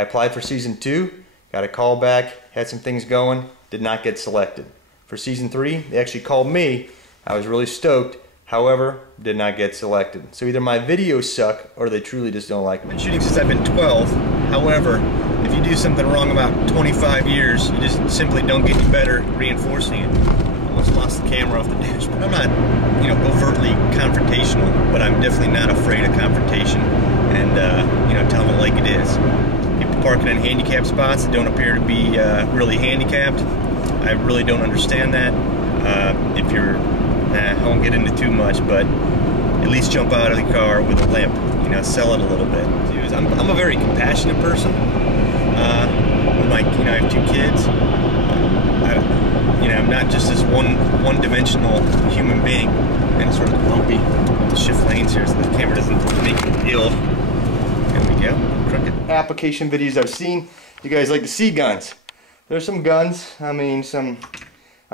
I applied for season 2, got a call back, had some things going, did not get selected. For season 3, they actually called me. I was really stoked, however, did not get selected. So either my videos suck or they truly just don't like me. I've been shooting since I've been 12. However, if you do something wrong about 25 years, you just simply don't get any better reinforcing it. Almost lost the camera off the dash, but I'm not, overtly confrontational, but I'm definitely not afraid of confrontation and, telling it like it is. People parking in handicapped spots that don't appear to be really handicapped, I really don't understand that. If you're, I won't get into too much, but at least jump out of the car with a limp, sell it a little bit. I'm a very compassionate person. I have 2 kids. I'm not just this one-dimensional human being. And sort of bumpy. To shift lanes here so the camera doesn't make me ill. There we go. Crooked. Application videos I've seen. You guys like to see guns. There's some guns. I'm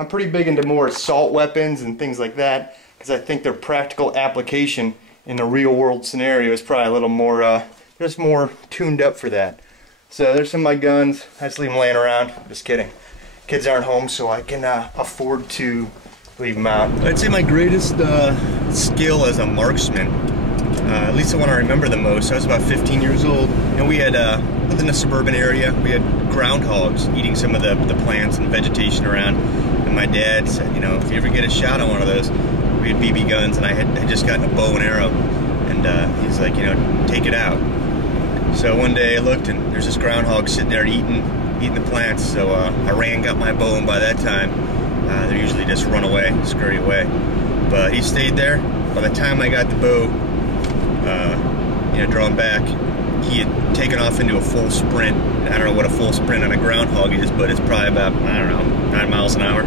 pretty big into more assault weapons and things like that because I think their practical application in a real-world scenario is probably a little more, just more tuned up for that. So there's some of my guns. I just leave them laying around. Just kidding. Kids aren't home, so I can afford to leave them out. I'd say my greatest skill as a marksman, at least the one I remember the most. I was about 15 years old, and we had lived in a suburban area. We had groundhogs eating some of the plants and vegetation around. And my dad said, if you ever get a shot on one of those, we had BB guns, and I had just gotten a bow and arrow, and he's like, take it out. So one day I looked, and there's this groundhog sitting there eating the plants. So I ran, got my bow, and by that time, they usually just run away, scurry away. But he stayed there. By the time I got the bow, drawn back, he had taken off into a full sprint. I don't know what a full sprint on a groundhog is, but it's probably about, 9 miles an hour.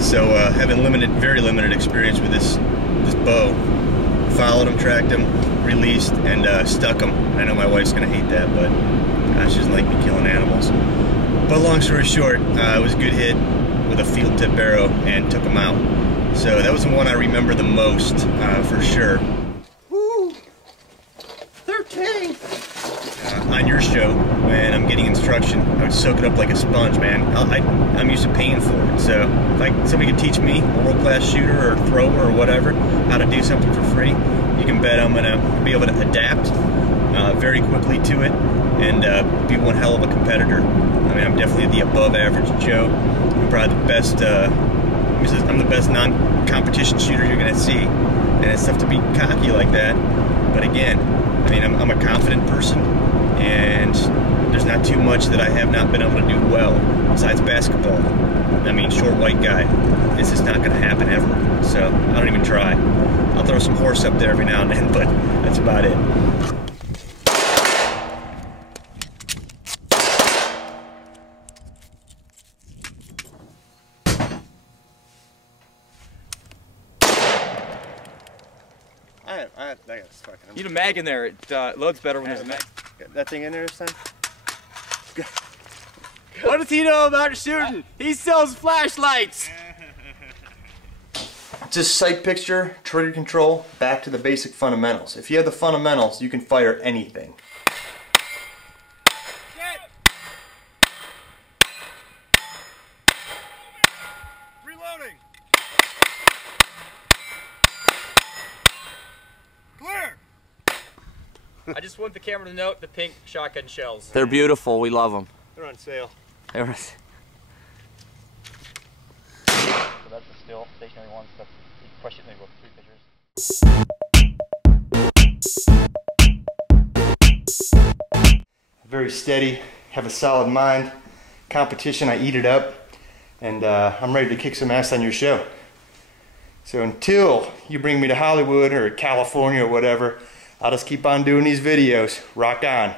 So having very limited experience with this bow, followed him, tracked him, released, and stuck him. I know my wife's gonna hate that, but she doesn't like me killing animals. But long story short, it was a good hit with a field tip arrow and took him out. So that was the one I remember the most, for sure. Woo! 13! On your show, when I'm getting instruction, I would soak it up like a sponge, man. I'm used to paying for it. So if somebody could teach me, a world-class shooter or thrower or whatever, how to do something for free, you can bet I'm gonna be able to adapt very quickly to it and be one hell of a competitor. I mean, I'm definitely the above average Joe. I'm probably the best, I'm the best non-competition shooter you're gonna see. And it's tough to be cocky like that. But again, I'm a confident person, and there's not too much that I have not been able to do well, besides basketball. Short white guy. It's just not gonna happen ever. So I don't even try. I'll throw some horse up there every now and then, but that's about it. You need a mag in there. It loads better when there's a mag. Got that thing in there this time? What does he know about shooting? He sells flashlights. Just sight picture, trigger control, back to the basic fundamentals. If you have the fundamentals, you can fire anything. Reloading. Clear. I just want the camera to note the pink shotgun shells. They're beautiful. We love them. They're on sale. They're So that's the still stationary one. So you push it and they go 3 pictures. Very steady, have a solid mind. Competition, I eat it up. And I'm ready to kick some ass on your show. So until you bring me to Hollywood or California or whatever, I'll just keep on doing these videos. Rock on.